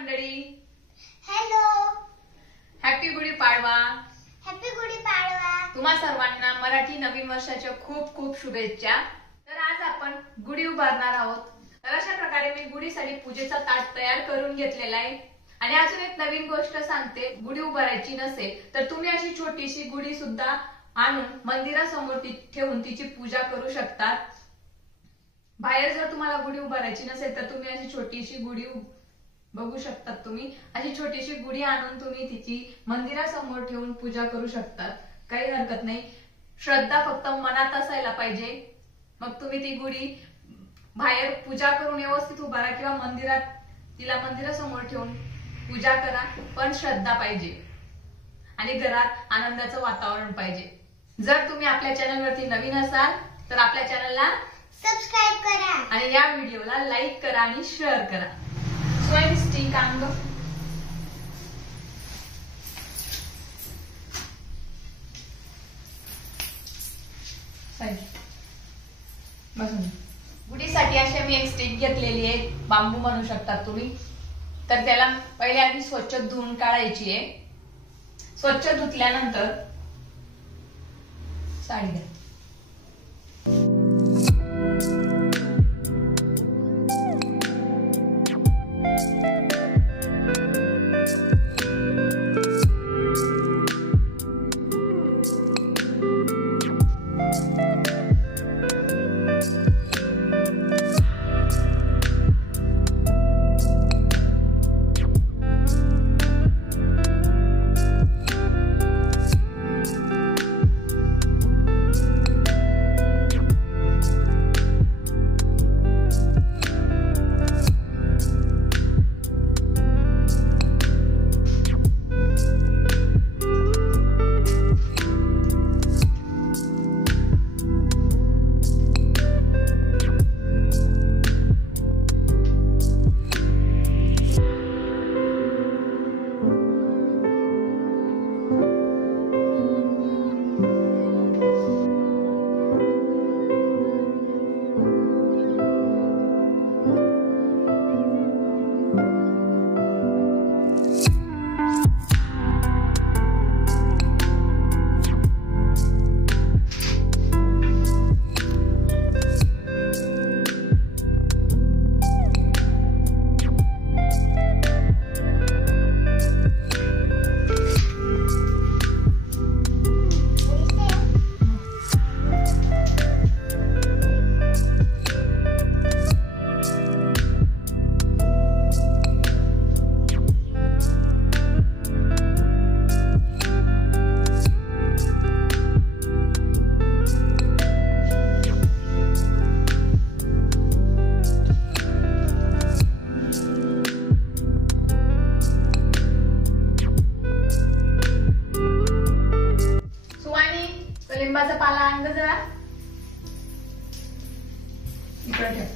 मंडळी, hello, happy Gudhipadwa. Happy Gudhipadwa. तुम्हा सर्वांना मराठी नवीन वर्षाच्या खूप खूप शुभेच्छा. तर आज आपण गुढी उभारणार आहोत. तर अशा प्रकारे मी गुढीसाठी पूजेचा ताट तयार करून घेतलेला आहे. आणि अजून एक नवीन गोष्ट सांगते, गुढी उभारायची नसेल तर तुम्ही अशी छोटीशी गुढी सुद्धा आणून मंदिरासमोर ठेवून तिची पूजा करू शकतात. बाहेर जर तुम्हाला गुढी उभारायची नसेल तर तुम्ही अशी छोटीशी गुढी बघू शकतात. तुम्ही अशी छोटीशी गुढी आणून तुम्ही तिची मंदिरासमोर ठेवून पूजा करू शकतात. काही हरकत नाही, श्रद्धा फक्त मनात असायला पाहिजे. मग तुम्ही ती गुढी बाहेर पूजा करून व्यवस्थित उभारा किंवा मंदिरात तिला मंदिरासमोर ठेवून पूजा करा, पण श्रद्धा पाहिजे आणि घरात आनंदाचं वातावरण पाहिजे. जर तुम्ही आपल्या चॅनलवरती नवीन असाल तर आपल्या चॅनलला सबस्क्राइब करा आणि या व्हिडिओला लाईक करा आणि शेअर करा. स्वयंस्टिक अंग बसून गुढीसाठी अशी मी एक स्टिक घेतलेली आहे, बांबू म्हणू शकतात तुम्ही. तर त्याला पहिले आधी स्वच्छ धुवून काढायची आहे. स्वच्छ धुतल्यानंतर साडी द्या. लिंबाचा पाला अंग जरा इकडे ठेव.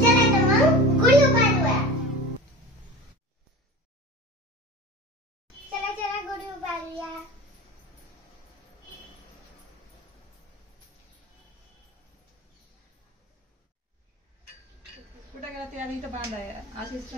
चला तर मग गुढी उभारूया. चला चला गुढी उभारूया. कुठे गेला ते आधी इथं बांधाय असेच.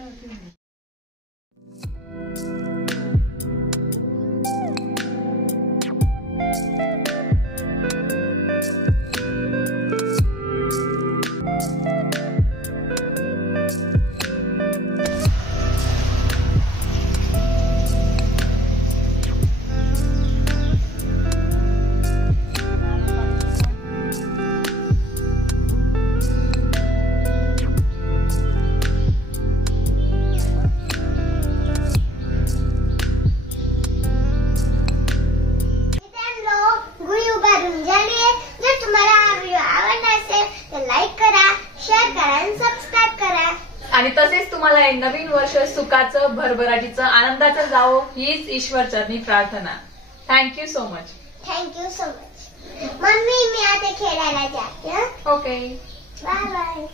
आणि तसेच तुम्हाला हे नवीन वर्ष सुखाचं, भरभराटीचं, आनंदाचं जावो हीच ईश्वरचरणी प्रार्थना. Thank you so much. Thank you so much. Mummy, मी आता खेळायला जाते. Okay, bye bye.